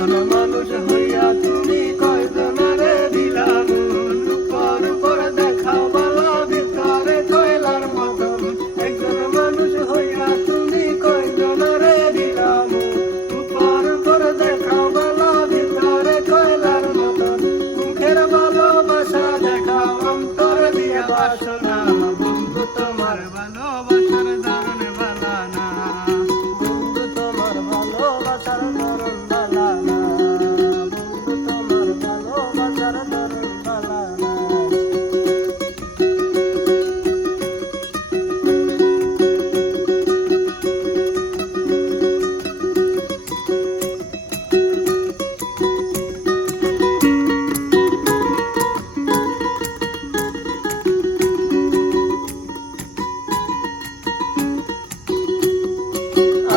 একজন মানুষ হইয়া তুমি কয়জনারে দিলা মন, রূপর উপর দেখাও বালা ভিতরে কয়লার মতন। একজন মানুষ হইয়া তুমি কয়জনারে দিলা মন, রূপর উপর দেখাও বালা ভিতরে কয়লার মতন। মুখের ভালোবাসা দেখাও অন্তর দিয়ে বাসনা, বন্ধু তোমার ভালোবাসার ধরন বালা না, বন্ধু তোমার ভালোবাসার ধরন বালা না, বন্ধু তোমার ভালোবাসার ধরন বালা না।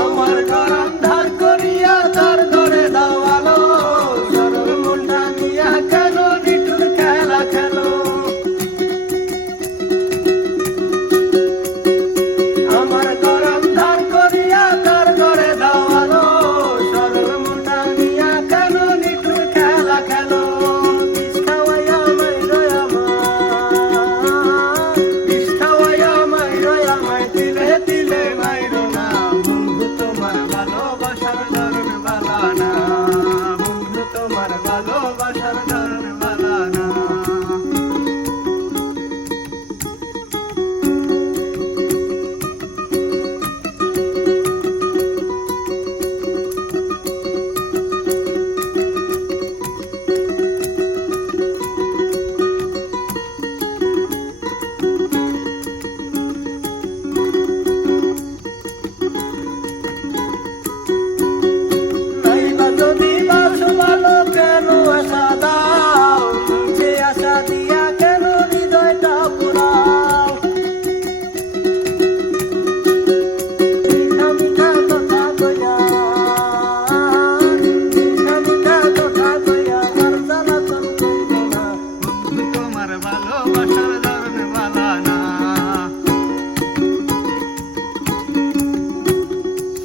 আমার ঘর আন্ধার করিয়া তার ঘরে দাও আলো, সরল মনটা নিয়া কেন নিঠুর খেলা খেলো। আমার ঘর আন্ধার করিয়া তার ঘরে দাও আলো, সরল মনটা নিয়া কেন নিঠুর খেলা খেলো। বিষ খাওয়াইয়া মাইরো আমায়, বিষ খাওয়াইয়া মাইরো আমায়, তিলে তিলে মাইরো না, বন্ধু তোমার ভালোবাসার ধরন বালা না, বন্ধু তোমার ভালোবাসার ধরন বালা না। নাইবা যদি বাসো ভালো কেন আশা দাও, যে আশা দিয়া কেন হৃদয়টা পোড়াও। মিঠা মিঠা কথা কইয়া, মিঠা মিঠা কথা কইয়া আমার জ্বালাতন কইরো না, বন্ধু তোমার ভালো